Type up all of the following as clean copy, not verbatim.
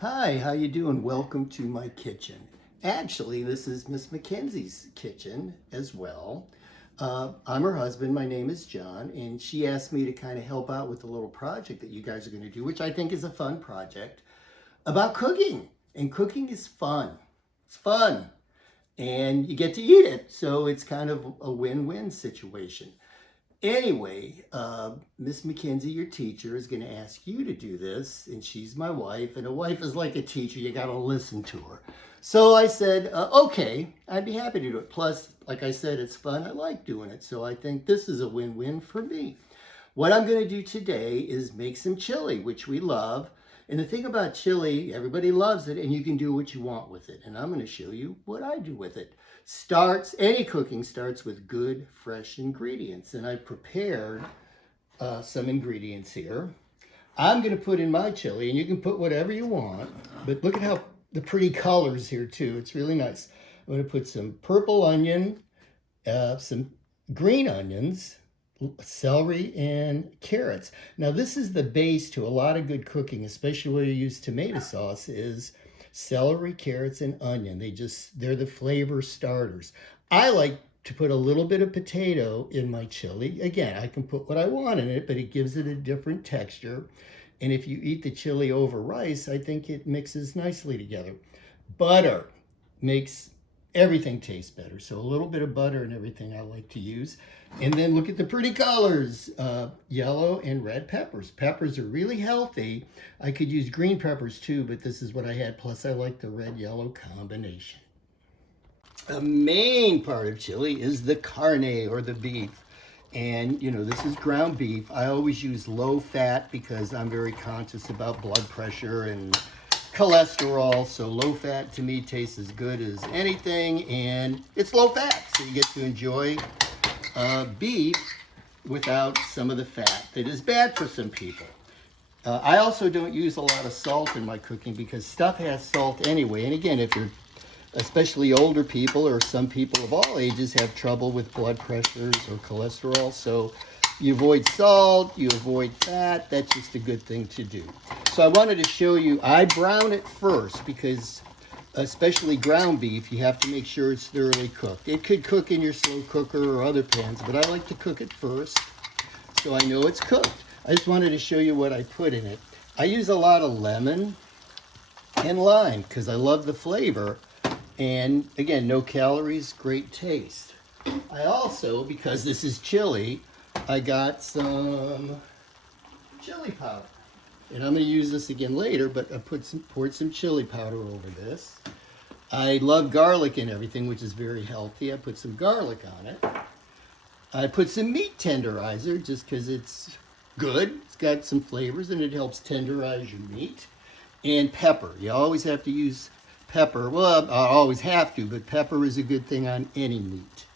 Hi, how you doing? Welcome to my kitchen. Actually, this is Miss Mackenzie's kitchen as well. I'm her husband. My name is John, and she asked me to kind of help out with a little project that you guys are going to do, which I think is a fun project about cooking. And cooking is fun. It's fun, and you get to eat it, so it's kind of a win-win situation. Anyway, Miss Mackenzie, your teacher, is going to ask you to do this, and she's my wife, and a wife is like a teacher. You got to listen to her. So I said, okay, I'd be happy to do it. Plus, like I said, it's fun. I like doing it. So I think this is a win-win for me. What I'm going to do today is make some chili, which we love. And the thing about chili, everybody loves it, and you can do what you want with it. And I'm going to show you what I do with it. Any cooking starts with good, fresh ingredients. And I've prepared some ingredients here. I'm going to put in my chili, and you can put whatever you want. But look at how the pretty colors here, too. It's really nice. I'm going to put some purple onion, some green onions, celery, and carrots. Now, this is the base to a lot of good cooking, especially where you use tomato sauce, is celery, carrots, and onion. They're the flavor starters. I like to put a little bit of potato in my chili. Again, I can put what I want in it, but it gives it a different texture. And if you eat the chili over rice, I think it mixes nicely together. Butter makes everything taste better. So a little bit of butter and everything I like to use. And then look at the pretty colors, yellow and red peppers. Peppers are really healthy. I could use green peppers too, but this is what I had. Plus I like the red-yellow combination. The main part of chili is the carne, or the beef. And you know, this is ground beef. I always use low fat because I'm very conscious about blood pressure and cholesterol. So low fat to me tastes as good as anything, and it's low fat, so you get to enjoy beef without some of the fat that is bad for some people. I also don't use a lot of salt in my cooking because stuff has salt anyway. And again, if you're especially older people, or some people of all ages, have trouble with blood pressures or cholesterol. So you avoid salt, you avoid fat. That's just a good thing to do. So I wanted to show you, I brown it first because especially ground beef, you have to make sure it's thoroughly cooked. It could cook in your slow cooker or other pans, but I like to cook it first so I know it's cooked. I just wanted to show you what I put in it. I use a lot of lemon and lime because I love the flavor. And again, no calories, great taste. I also, because this is chili, I got some chili powder. And I'm going to use this again later, but I poured some chili powder over this. I love garlic and everything, which is very healthy. I put some garlic on it. I put some meat tenderizer just because it's good. It's got some flavors and it helps tenderize your meat. And pepper. You always have to use pepper. Well, I always have to, but pepper is a good thing on any meat.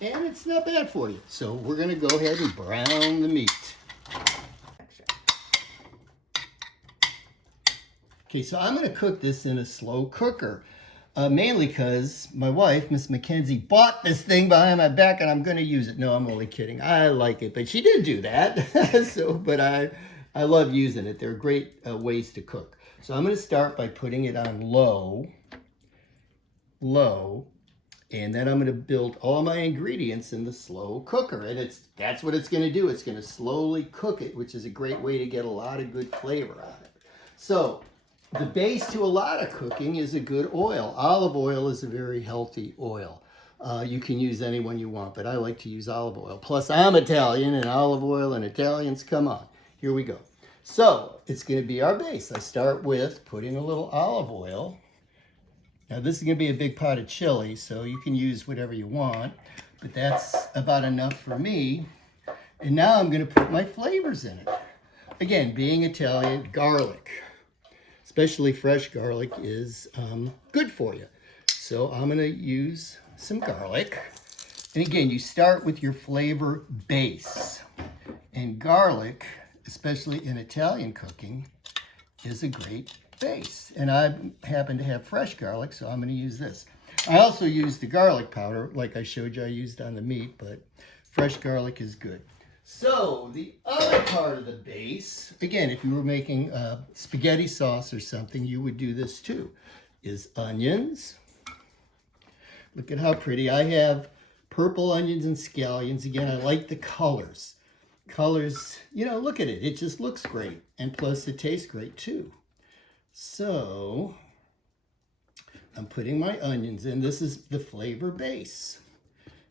And it's not bad for you. So we're going to go ahead and brown the meat. Okay, so I'm going to cook this in a slow cooker. Mainly because my wife, Miss Mackenzie, bought this thing behind my back and I'm going to use it. No, I'm only kidding. I like it, but she did do that. But I love using it. They're great ways to cook. So I'm going to start by putting it on low, and then I'm going to build all my ingredients in the slow cooker. And that's what it's going to do. It's going to slowly cook it, which is a great way to get a lot of good flavor out of it. So the base to a lot of cooking is a good oil. Olive oil is a very healthy oil. You can use any one you want, but I like to use olive oil. Plus, I'm Italian, and olive oil and Italians, come on. Here we go. So it's going to be our base. I start with putting a little olive oil. Now, this is going to be a big pot of chili, so you can use whatever you want, but that's about enough for me. And now I'm going to put my flavors in it. Again, being Italian, garlic. Especially fresh garlic is good for you. So I'm going to use some garlic. And again, you start with your flavor base. And garlic, especially in Italian cooking, is a great base. And I happen to have fresh garlic, so I'm going to use this. I also use the garlic powder, like I showed you I used on the meat, but fresh garlic is good. So the other part of the base, again, if you were making spaghetti sauce or something, you would do this too, is onions. Look at how pretty. I have purple onions and scallions. Again, I like the colors. Colors, you know, look at it. It just looks great. And plus it tastes great too. So I'm putting my onions in. This is the flavor base.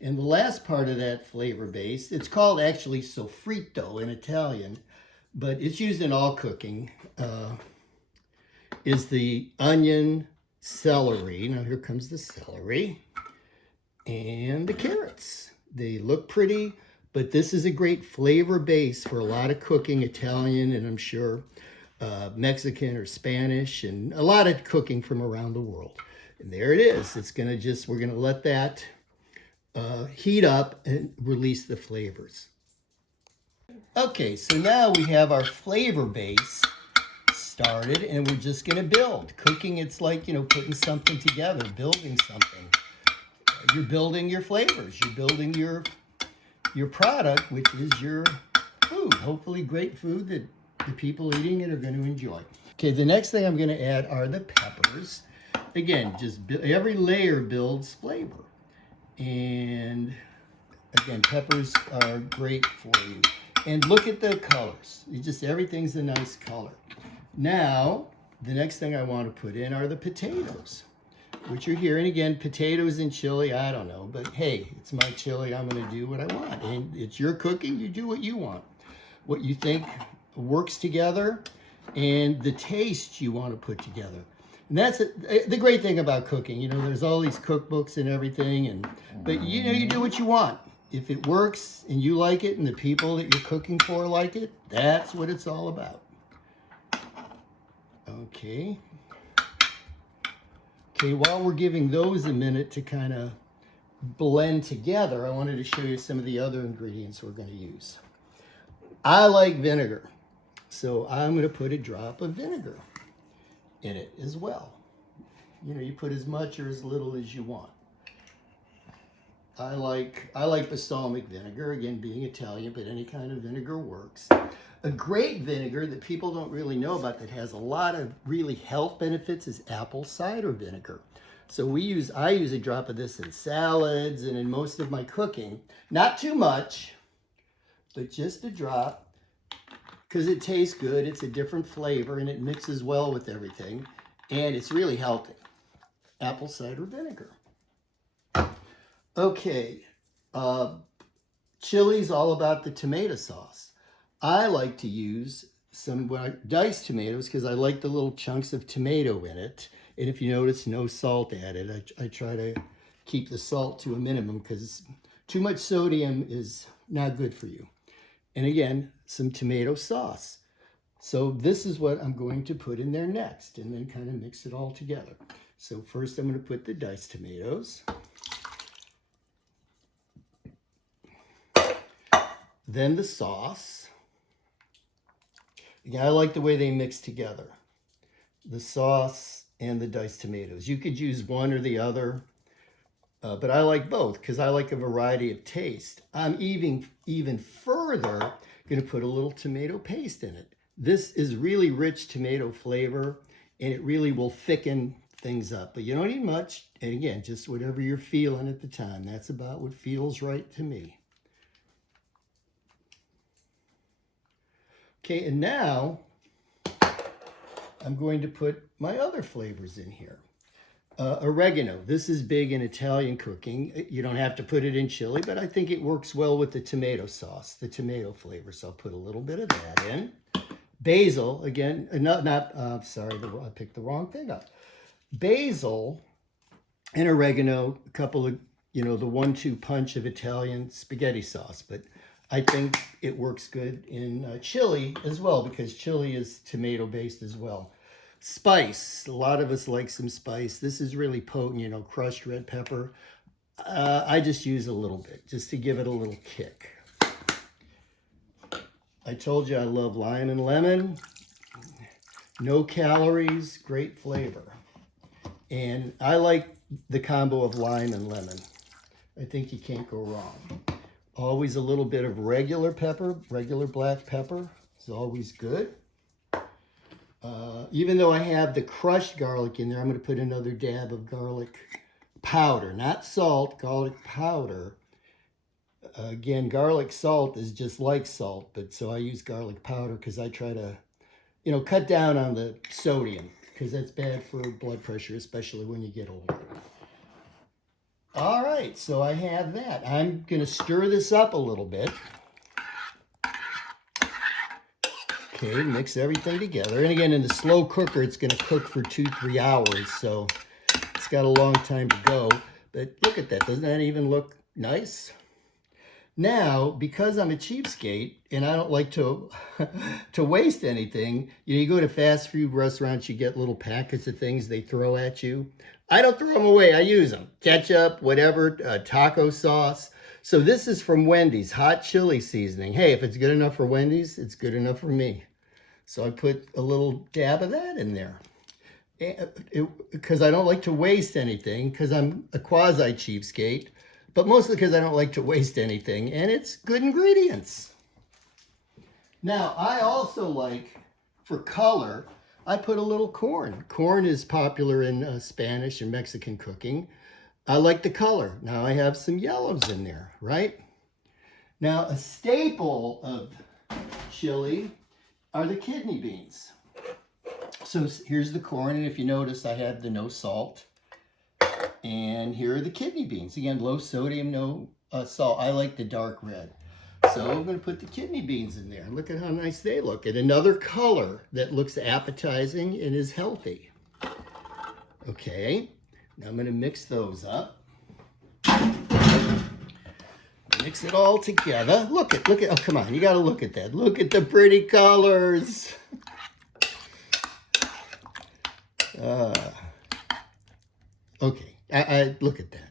And the last part of that flavor base, it's called actually sofrito in Italian, but it's used in all cooking, is the onion, celery. Now here comes the celery. And the carrots. They look pretty, but this is a great flavor base for a lot of cooking, Italian, and I'm sure Mexican or Spanish, and a lot of cooking from around the world. And there it is. It's gonna just, we're gonna let that heat up and release the flavors. Okay, so now we have our flavor base started, and we're just gonna build. Cooking, it's like, you know, putting something together, building something. You're building your flavors. You're building your product, which is your food. Hopefully great food that the people eating it are going to enjoy. Okay, the next thing I'm going to add are the peppers. Again, just every layer builds flavor. And again, peppers are great for you. And look at the colors. Everything's a nice color. Now, the next thing I want to put in are the potatoes, which are here. And again, potatoes and chili, I don't know. But hey, it's my chili. I'm going to do what I want. And it's your cooking. You do what you want. What you think works together and the taste you want to put together. And that's the great thing about cooking. You know, there's all these cookbooks and everything. But, you know, you do what you want. If it works and you like it and the people that you're cooking for like it, that's what it's all about. Okay. Okay, while we're giving those a minute to kind of blend together, I wanted to show you some of the other ingredients we're going to use. I like vinegar, so I'm going to put a drop of vinegar in it as well. You know, you put as much or as little as you want. I like balsamic vinegar, again, being Italian, but any kind of vinegar works. A great vinegar that people don't really know about that has a lot of really health benefits is apple cider vinegar. So I use a drop of this in salads and in most of my cooking. Not too much, but just a drop, because it tastes good. It's a different flavor and it mixes well with everything. And it's really healthy. Apple cider vinegar. Okay, chili's all about the tomato sauce. I like to use some diced tomatoes because I like the little chunks of tomato in it. And if you notice, no salt added. I try to keep the salt to a minimum because too much sodium is not good for you. And again, some tomato sauce. So this is what I'm going to put in there next and then kind of mix it all together. So first I'm going to put the diced tomatoes. Then the sauce. Yeah, I like the way they mix together. The sauce and the diced tomatoes. You could use one or the other, but I like both because I like a variety of taste. I'm even further going to put a little tomato paste in it. This is really rich tomato flavor, and it really will thicken things up. But you don't need much. And again, just whatever you're feeling at the time. That's about what feels right to me. Okay, and now I'm going to put my other flavors in here. Oregano. This is big in Italian cooking. You don't have to put it in chili, but I think it works well with the tomato sauce, the tomato flavor. So I'll put a little bit of that in. Basil, again, sorry, I picked the wrong thing up. Basil and oregano, a couple of, the 1-2 punch of Italian spaghetti sauce, but I think it works good in chili as well because chili is tomato based as well. Spice, a lot of us like some spice. This is really potent, crushed red pepper. I just use a little bit just to give it a little kick. I told you I love lime and lemon. No calories, great flavor. And I like the combo of lime and lemon. I think you can't go wrong. Always a little bit of regular pepper, regular black pepper is always good. Even though I have the crushed garlic in there, I'm going to put another dab of garlic powder, not salt, garlic powder. Again, garlic salt is just like salt, but so I use garlic powder because I try to, cut down on the sodium because that's bad for blood pressure, especially when you get older. All right, so I have that. I'm going to stir this up a little bit. Okay, mix everything together. And again, in the slow cooker, it's going to cook for 2-3 hours, so it's got a long time to go. But look at that. Doesn't that even look nice? Now, because I'm a cheapskate and I don't like to waste anything, you go to fast food restaurants, you get little packets of things they throw at you. I don't throw them away. I use them. Ketchup, whatever, taco sauce. So this is from Wendy's, hot chili seasoning. Hey, if it's good enough for Wendy's, it's good enough for me. So I put a little dab of that in there. Because I don't like to waste anything, because I'm a quasi cheapskate, but mostly because I don't like to waste anything, and it's good ingredients. Now, I also like, for color, I put a little corn. Corn is popular in Spanish and Mexican cooking. I like the color. Now I have some yellows in there, right? Now, a staple of chili are the kidney beans. So here's the corn, and if you notice, I have the no salt. And here are the kidney beans. Again, low sodium, no salt. I like the dark red. So I'm going to put the kidney beans in there. Look at how nice they look. And another color that looks appetizing and is healthy. Okay, now I'm going to mix those up. Mix it all together. Look at, oh, come on, you got to look at that. Look at the pretty colors. Okay. I look at that.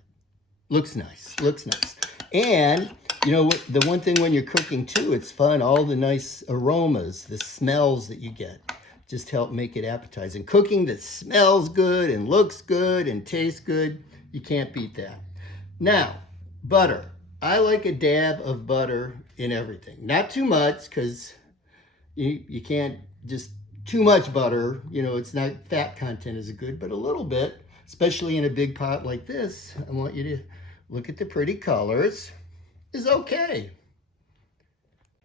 Looks nice. Looks nice. And, the one thing when you're cooking, too, it's fun. All the nice aromas, the smells that you get just help make it appetizing. Cooking that smells good and looks good and tastes good, you can't beat that. Now, butter. I like a dab of butter in everything. Not too much, because you can't just too much butter. It's not, fat content is good, but a little bit. Especially in a big pot like this, I want you to look at the pretty colors, is okay.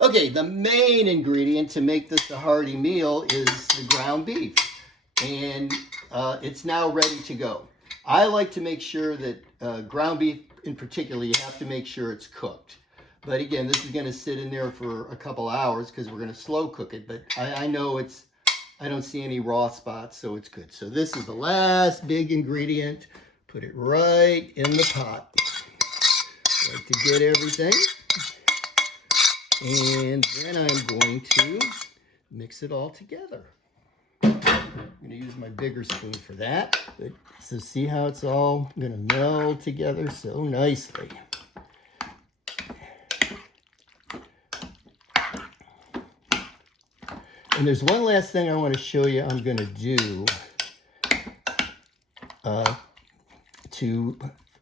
Okay, the main ingredient to make this a hearty meal is the ground beef. And it's now ready to go. I like to make sure that ground beef in particular, you have to make sure it's cooked. But again, this is going to sit in there for a couple hours because we're going to slow cook it. But I know I don't see any raw spots, so it's good. So this is the last big ingredient. Put it right in the pot. Like to get everything. And then I'm going to mix it all together. I'm going to use my bigger spoon for that. So see how it's all going to meld together so nicely. And there's one last thing I want to show you I'm going to do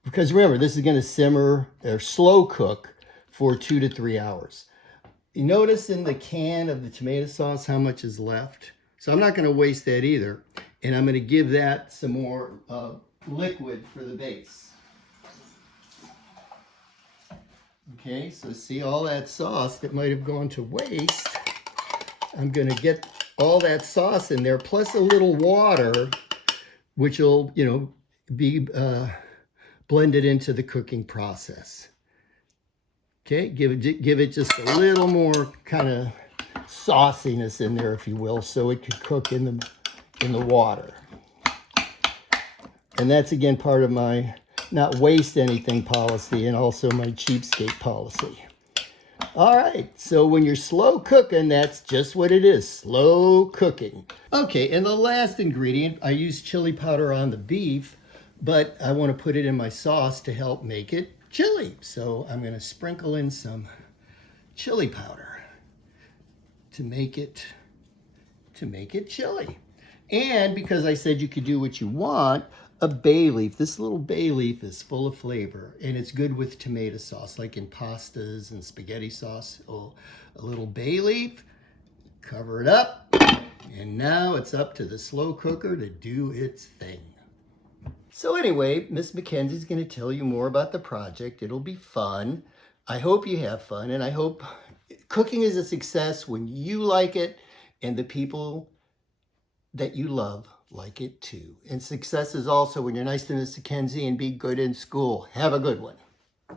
because remember, this is going to simmer or slow cook for 2 to 3 hours. You notice in the can of the tomato sauce how much is left? So I'm not going to waste that either. And I'm going to give that some more liquid for the base. Okay, so see all that sauce that might have gone to waste. I'm going to get all that sauce in there, plus a little water, which will, be blended into the cooking process. Okay, give it just a little more kind of sauciness in there, if you will, so it could cook in the water. And that's, again, part of my not waste anything policy and also my cheapskate policy. All right, so when you're slow cooking, that's just what it is, slow cooking. Okay, and the last ingredient, I use chili powder on the beef, but I want to put it in my sauce to help make it chili. So I'm going to sprinkle in some chili powder to make it chili. And because I said you could do what you want, a bay leaf. This little bay leaf is full of flavor, and it's good with tomato sauce, like in pastas and spaghetti sauce. Oh, a little bay leaf, cover it up, and now it's up to the slow cooker to do its thing. So anyway, Miss Mackenzie's going to tell you more about the project. It'll be fun. I hope you have fun, and I hope cooking is a success when you like it and the people that you love like it too. And success is also when you're nice to Miss Mackenzie and be good in school. Have a good one.